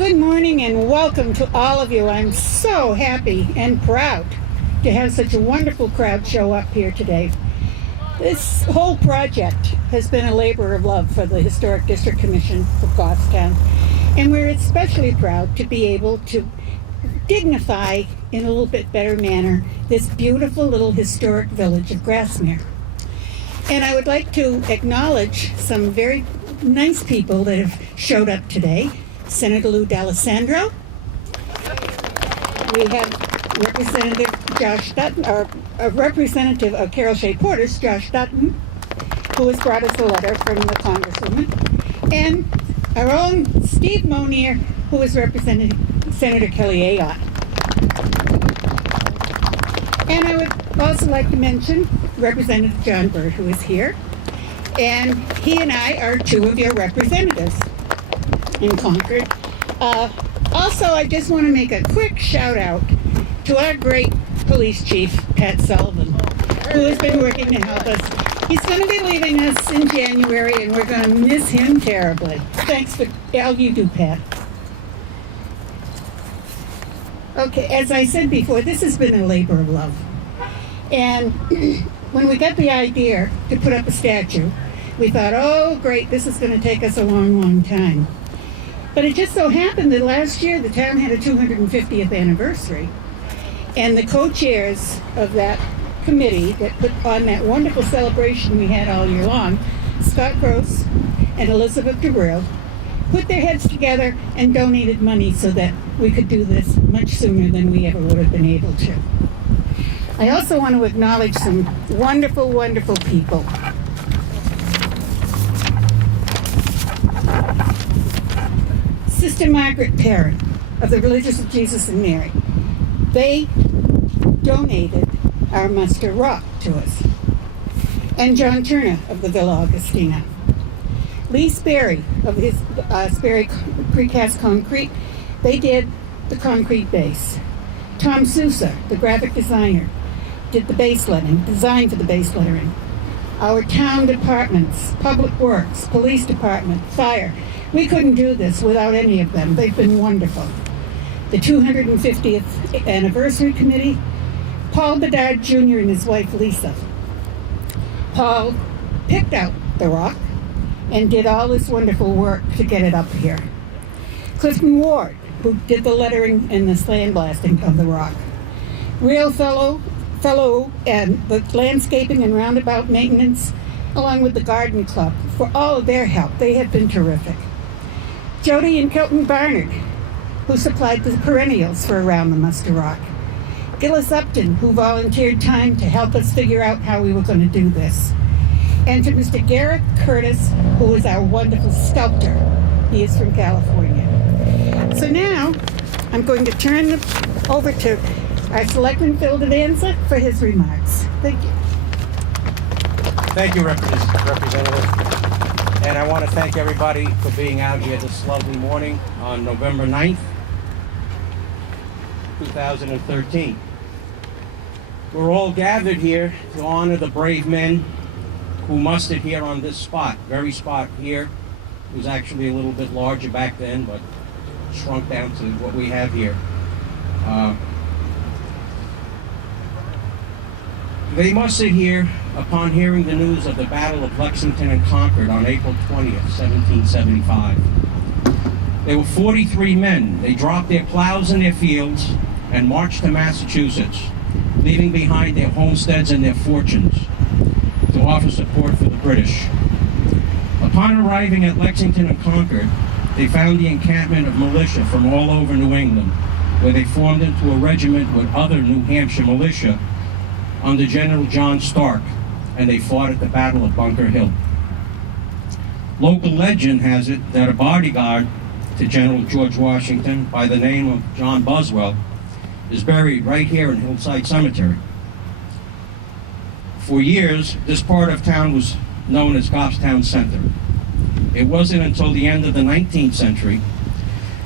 Good morning and welcome to all of you. I'm so happy and proud to have such a wonderful crowd show up here today. This whole project has been a labor of love for the Historic District Commission for Goffstown, and we're especially proud to be able to dignify in a little bit better manner this beautiful little historic village of Grasmere. And I would like to acknowledge some very nice people that have showed up today. Senator Lou D'Alessandro. We have Representative Josh Dutton, or a representative of Carol Shea Porter's, Josh Dutton, who has brought us a letter from the Congresswoman, and our own Steve Monier, who is representing Senator Kelly Ayotte. And I would also like to mention Representative John Bird, who is here, and he and I are two of your representatives in Concord. Also, I just want to make a quick shout out to our great police chief, Pat Sullivan, who has been working to help us. He's going to be leaving us in January, and we're going to miss him terribly. Thanks for all you do, Pat. Okay, as I said before, this has been a labor of love. And when we got the idea to put up a statue, we thought, oh, great, this is going to take us a long, long time. But it just so happened that last year the town had a 250th anniversary, and the co-chairs of that committee that put on that wonderful celebration we had all year long, Scott Gross and Elizabeth DeBrill, put their heads together and donated money so that we could do this much sooner than we ever would have been able to. I also want to acknowledge some wonderful, wonderful people. Sister Margaret Perrin of the Religious of Jesus and Mary. They donated our muster rock to us. And John Turner of the Villa Augustina. Lee Sperry of his Sperry Precast Concrete, they did the concrete base. Tom Sousa, the graphic designer, did the base lettering, designed for the base lettering. Our town departments, Public Works, Police Department, Fire, we couldn't do this without any of them. They've been wonderful. The 250th Anniversary Committee, Paul Bedard Jr. and his wife Lisa. Paul picked out the rock and did all this wonderful work to get it up here. Clifton Ward, who did the lettering and the sandblasting of the rock. Real fellow and the landscaping and roundabout maintenance, along with the garden club, for all of their help. They have been terrific. Jody and Kilton Barnard, who supplied the perennials for Around the Muster Rock. Gillis Upton, who volunteered time to help us figure out how we were going to do this. And to Mr. Garrett Curtis, who is our wonderful sculptor. He is from California. So now, I'm going to turn it over to our Selectman Phil Devanza for his remarks. Thank you. Thank you, Representative. And I want to thank everybody for being out here this lovely morning on November 9th, 2013. We're all gathered here to honor the brave men who mustered here on this spot, very spot here. It was actually a little bit larger back then, but shrunk down to what we have here. They mustered here upon hearing the news of the Battle of Lexington and Concord on April 20th, 1775. There were 43 men. They dropped their plows in their fields and marched to Massachusetts, leaving behind their homesteads and their fortunes to offer support for the British. Upon arriving at Lexington and Concord, they found the encampment of militia from all over New England, where they formed into a regiment with other New Hampshire militia under General John Stark, and they fought at the Battle of Bunker Hill. Local legend has it that a bodyguard to General George Washington by the name of John Boswell is buried right here in Hillside Cemetery. For years, this part of town was known as Goffstown Center. It wasn't until the end of the 19th century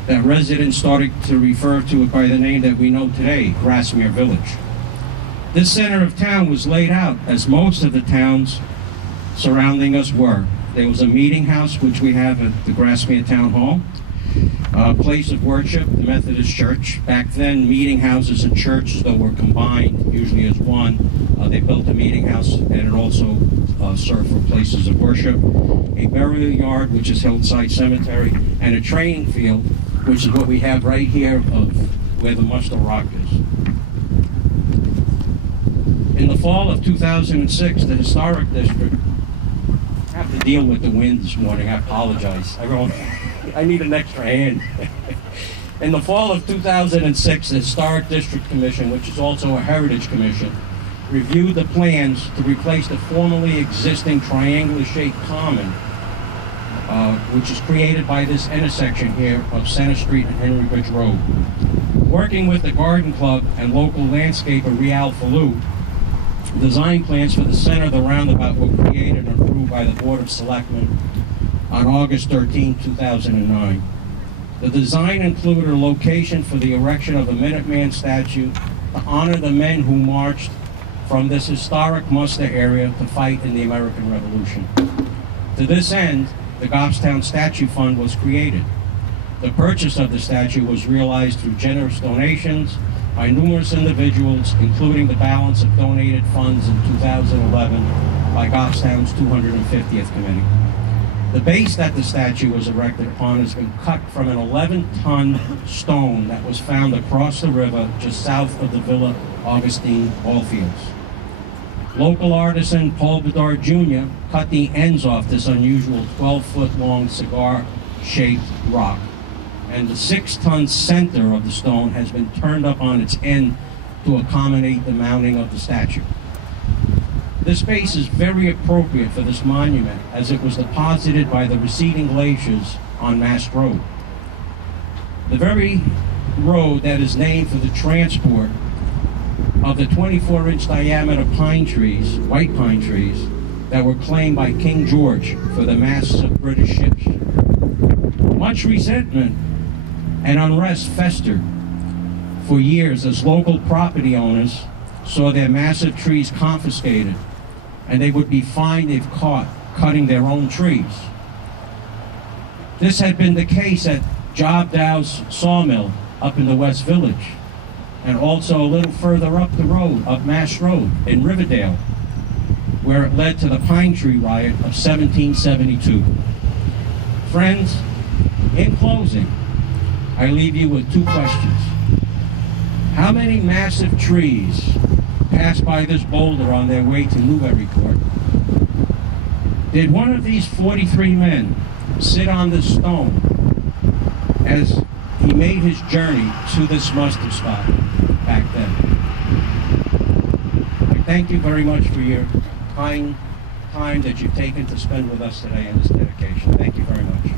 that residents started to refer to it by the name that we know today, Grasmere Village. This center of town was laid out as most of the towns surrounding us were. There was a meeting house, which we have at the Grasmere Town Hall. place of worship, the Methodist Church. Back then, meeting houses and churches, though, were combined, usually as one. They built a meeting house, and it also served for places of worship. A burial yard, which is Hillside Cemetery, and a training field, which is what we have right here of where the Muster Rock is. In the fall of 2006, the Historic District, I have to deal with the wind this morning, I apologize. I need an extra hand. In the fall of 2006, the Historic District Commission, which is also a Heritage Commission, reviewed the plans to replace the formerly existing triangular-shaped common, which is created by this intersection here of Center Street and Henry Bridge Road. Working with the Garden Club and local landscaper Rial Falou, design plans for the center of the roundabout were created and approved by the Board of Selectmen on August 13, 2009. The design included a location for the erection of a Minuteman statue to honor the men who marched from this historic muster area to fight in the American Revolution. To this end, the Goffstown Statue Fund was created. The purchase of the statue was realized through generous donations by numerous individuals, including the balance of donated funds in 2011 by Goffstown's 250th Committee. The base that the statue was erected upon has been cut from an 11-ton stone that was found across the river just south of the Villa Augustine ball fields. Local artisan Paul Bedard Jr. cut the ends off this unusual 12-foot-long cigar-shaped rock, and the 6-ton center of the stone has been turned up on its end to accommodate the mounting of the statue. This base is very appropriate for this monument, as it was deposited by the receding glaciers on Mast Road. The very road that is named for the transport of the 24-inch diameter pine trees, white pine trees, that were claimed by King George for the masts of British ships. Much resentment and unrest festered for years as local property owners saw their massive trees confiscated, and they would be fined if caught cutting their own trees. This had been the case at Job Dow's sawmill up in the West Village, and also a little further up the road, up Mash Road in Riverdale, where it led to the Pine Tree Riot of 1772. Friends, in closing, I leave you with two questions. How many massive trees passed by this boulder on their way to Newburyport? Did one of these 43 men sit on this stone as he made his journey to this muster spot back then? I thank you very much for your kind time that you've taken to spend with us today in this dedication. Thank you very much.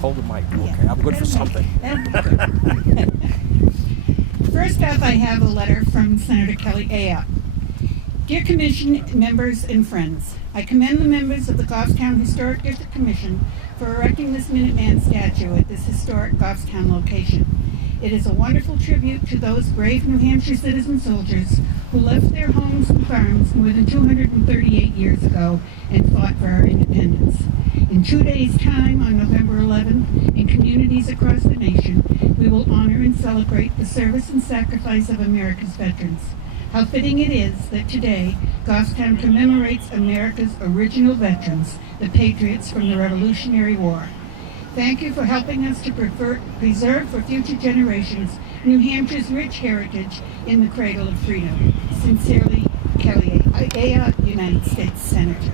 Hold the mic. Okay, I'm good for something. First up, I have a letter from Senator Kelly Ayotte. Dear Commission members and friends, I commend the members of the Goffstown Historic District Commission for erecting this Minuteman statue at this historic Goffstown location. It is a wonderful tribute to those brave New Hampshire citizen soldiers who left their homes and farms more than 238 years ago and fought for our independence. In 2 days' time, on November 11th, in communities across the nation, we will honor and celebrate the service and sacrifice of America's veterans. How fitting it is that today, Goffstown commemorates America's original veterans, the patriots from the Revolutionary War. Thank you for helping us to preserve for future generations New Hampshire's rich heritage in the cradle of freedom. Sincerely, Kelly Ayotte, United States Senator.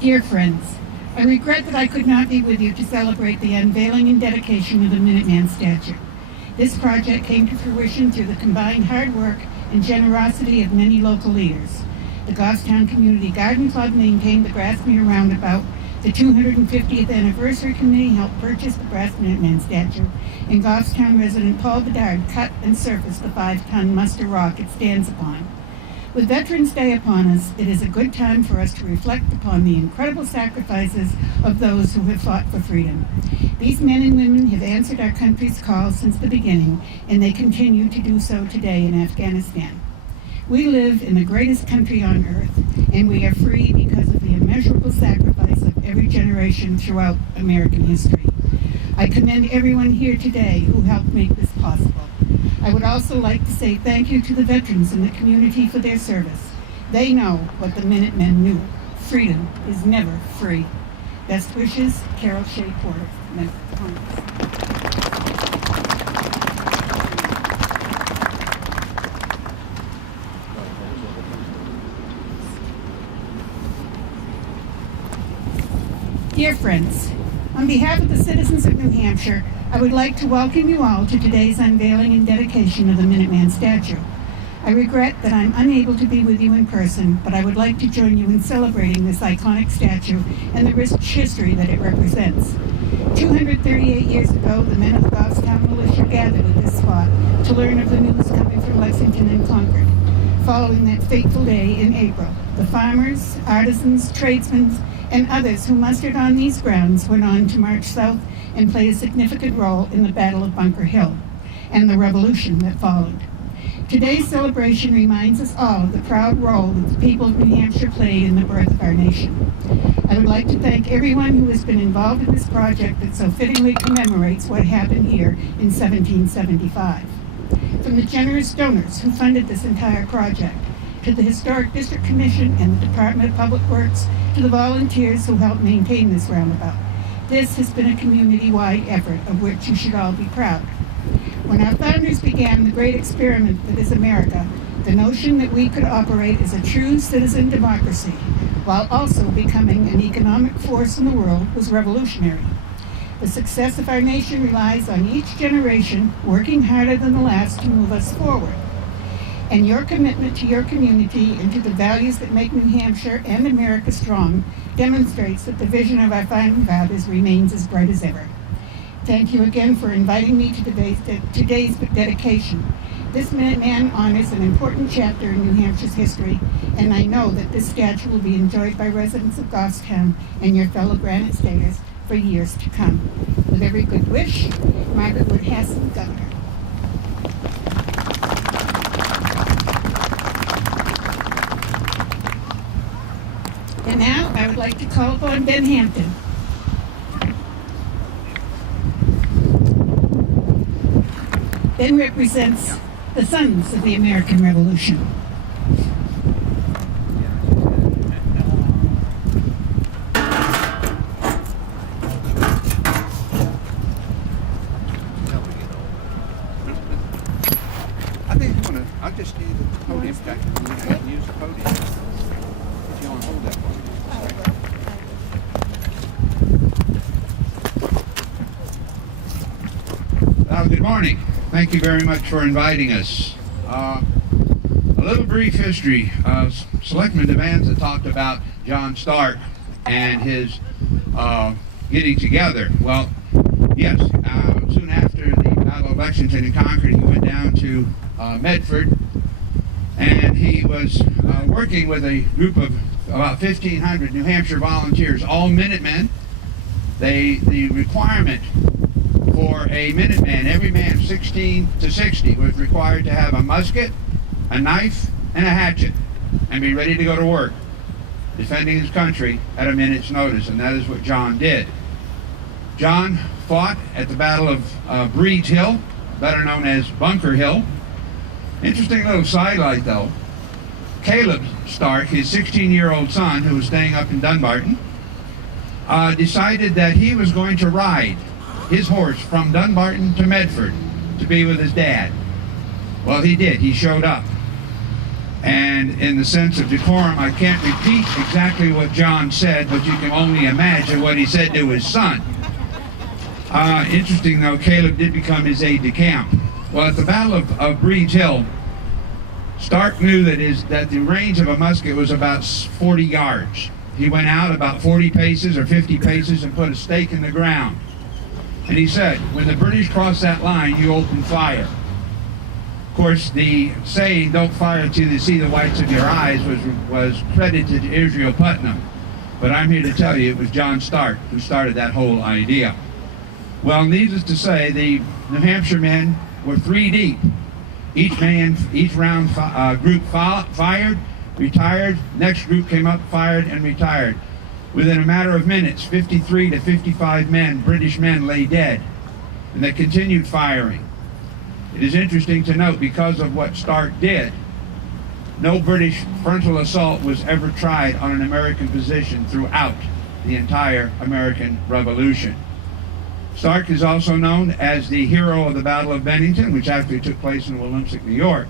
Dear friends, I regret that I could not be with you to celebrate the unveiling and dedication of the Minuteman statue. This project came to fruition through the combined hard work and generosity of many local leaders. The Goffstown Community Garden Club maintained the Grasmere roundabout The 250th Anniversary Committee helped purchase the brass Minuteman statue, and Goffstown resident Paul Bedard cut and surfaced the 5-ton muster rock it stands upon. With Veterans Day upon us, it is a good time for us to reflect upon the incredible sacrifices of those who have fought for freedom. These men and women have answered our country's call since the beginning, and they continue to do so today in Afghanistan. We live in the greatest country on earth, and we are free because of the immeasurable sacrifice of every generation throughout American history. I commend everyone here today who helped make this possible. I would also like to say thank you to the veterans in the community for their service. They know what the Minutemen knew. Freedom is never free. Best wishes, Carol Shea Porter, Member of Congress. Dear friends, on behalf of the citizens of New Hampshire, I would like to welcome you all to today's unveiling and dedication of the Minuteman statue. I regret that I'm unable to be with you in person, but I would like to join you in celebrating this iconic statue and the rich history that it represents. 238 years ago, the men of the Goffstown militia gathered at this spot to learn of the news coming from Lexington and Concord. Following that fateful day in April, the farmers, artisans, tradesmen, and others who mustered on these grounds went on to march south and play a significant role in the Battle of Bunker Hill and the revolution that followed. Today's celebration reminds us all of the proud role that the people of New Hampshire played in the birth of our nation. I would like to thank everyone who has been involved in this project that so fittingly commemorates what happened here in 1775. From the generous donors who funded this entire project, to the Historic District Commission and the Department of Public Works, to the volunteers who helped maintain this roundabout. This has been a community-wide effort of which you should all be proud. When our founders began the great experiment that is America, the notion that we could operate as a true citizen democracy while also becoming an economic force in the world was revolutionary. The success of our nation relies on each generation working harder than the last to move us forward. And your commitment to your community and to the values that make New Hampshire and America strong demonstrates that the vision of our founding fathers remains as bright as ever. Thank you again for inviting me to today's dedication. This Minuteman honors an important chapter in New Hampshire's history, and I know that this statue will be enjoyed by residents of Goffstown and your fellow Granite Staters for years to come. With every good wish, Margaret Wood Hassan, Governor. And now I would like to call upon Ben Hampton. Ben represents the sons of the American Revolution. I think you want to, I'll just need the podium back. You can use the podium. If you want to hold that one. Good morning. Thank you very much for inviting us. A little brief history. Selectman Devanza talked about John Stark and his getting together. Well, yes, soon after the Battle of Lexington and Concord, he went down to Medford, and he was working with a group of about 1,500 New Hampshire volunteers, all Minutemen. The requirement for a Minuteman, every man 16 to 60 was required to have a musket, a knife, and a hatchet, and be ready to go to work, defending his country at a minute's notice, and that is what John did. John fought at the Battle of Breed's Hill, better known as Bunker Hill. Interesting little sidelight though. Caleb Stark, his 16-year-old son, who was staying up in Dunbarton, decided that he was going to ride his horse from Dunbarton to Medford to be with his dad. Well, he did. He showed up. And in the sense of decorum, I can't repeat exactly what John said, but you can only imagine what he said to his son. Interesting though, Caleb did become his aide-de-camp. Well, at the Battle of Breed's Hill, Stark knew that the range of a musket was about 40 yards. he went out about 40 paces or 50 paces and put a stake in the ground. And he said, when the British cross that line, you open fire. Of course, the saying, don't fire till you see the whites of your eyes, was credited to Israel Putnam. But I'm here to tell you it was John Stark who started that whole idea. Well, needless to say, the New Hampshire men were 3 deep. Each group fired, retired. Next group came up, fired, and retired. Within a matter of minutes, 53 to 55 men, British men, lay dead. And they continued firing. It is interesting to note, because of what Stark did, no British frontal assault was ever tried on an American position throughout the entire American Revolution. Stark is also known as the hero of the Battle of Bennington, which actually took place in Williamsburg, New York.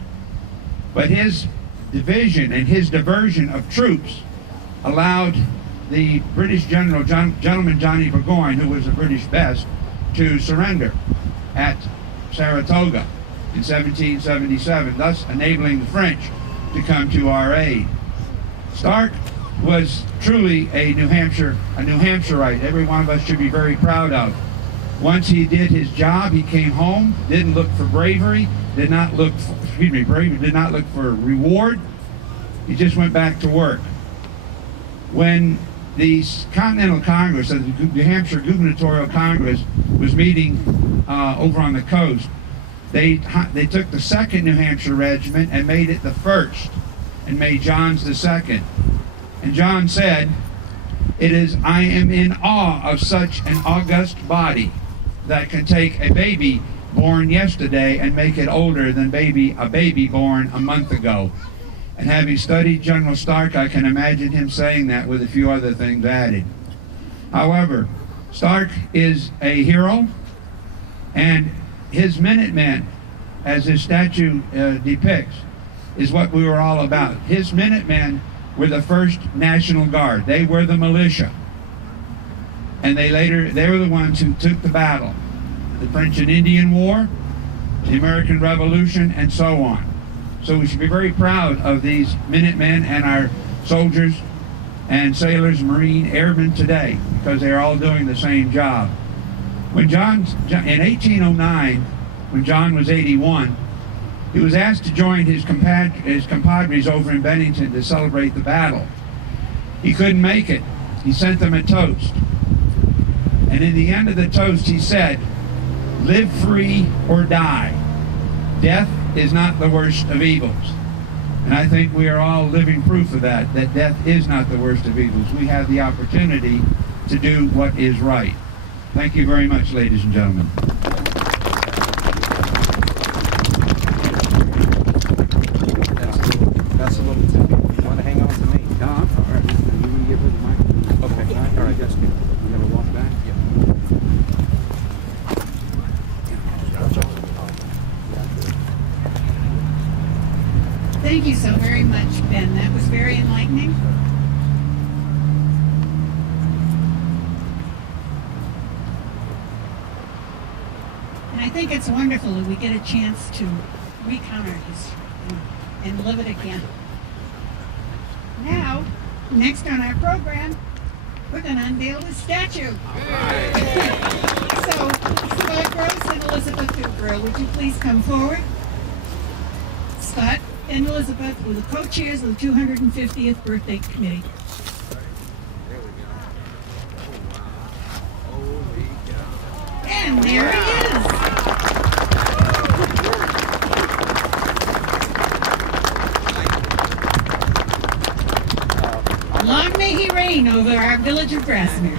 But his division and his diversion of troops allowed the British general, Gentleman Johnny Burgoyne, who was the British best, to surrender at Saratoga in 1777, thus enabling the French to come to our aid. Stark was truly a New Hampshireite. Every one of us should be very proud of. Once he did his job, he came home, didn't look for bravery, did not look for reward. He just went back to work. When the Continental Congress, the New Hampshire Gubernatorial Congress, was meeting over on the coast, they took the 2nd New Hampshire Regiment and made it the 1st, and made John's the 2nd. And John said, I am in awe of such an august body that can take a baby born yesterday and make it older than a baby born a month ago. And having studied General Stark, I can imagine him saying that with a few other things added. However, Stark is a hero, and his Minutemen, as his statue depicts, is what we were all about. His Minutemen were the 1st National Guard. They were the militia. And they were the ones who took the battle. The French and Indian War, the American Revolution, and so on. So we should be very proud of these Minutemen and our soldiers and sailors, Marine, airmen today, because they are all doing the same job. In 1809, when John was 81, he was asked to join his compadres over in Bennington to celebrate the battle. He couldn't make it. He sent them a toast. And in the end of the toast, he said, "Live free or die. Death is not the worst of evils." And I think we are all living proof of that death is not the worst of evils. We have the opportunity to do what is right. Thank you very much, ladies and gentlemen. That's a little too. You want to hang on to me? No, all right. You can give her the microphone. Okay. All right. That's good. You gotta walk back? Yeah. Thank you so very much, Ben. That was very enlightening. And I think it's wonderful that we get a chance to recount our history and live it again. Now, next on our program, we're going to unveil the statue. So, Scott Gross and Elizabeth Dubrow, would you please come forward? Scott and Elizabeth were the co-chairs of the 250th birthday committee. And there he is. Long may he reign over our village of Grasmere.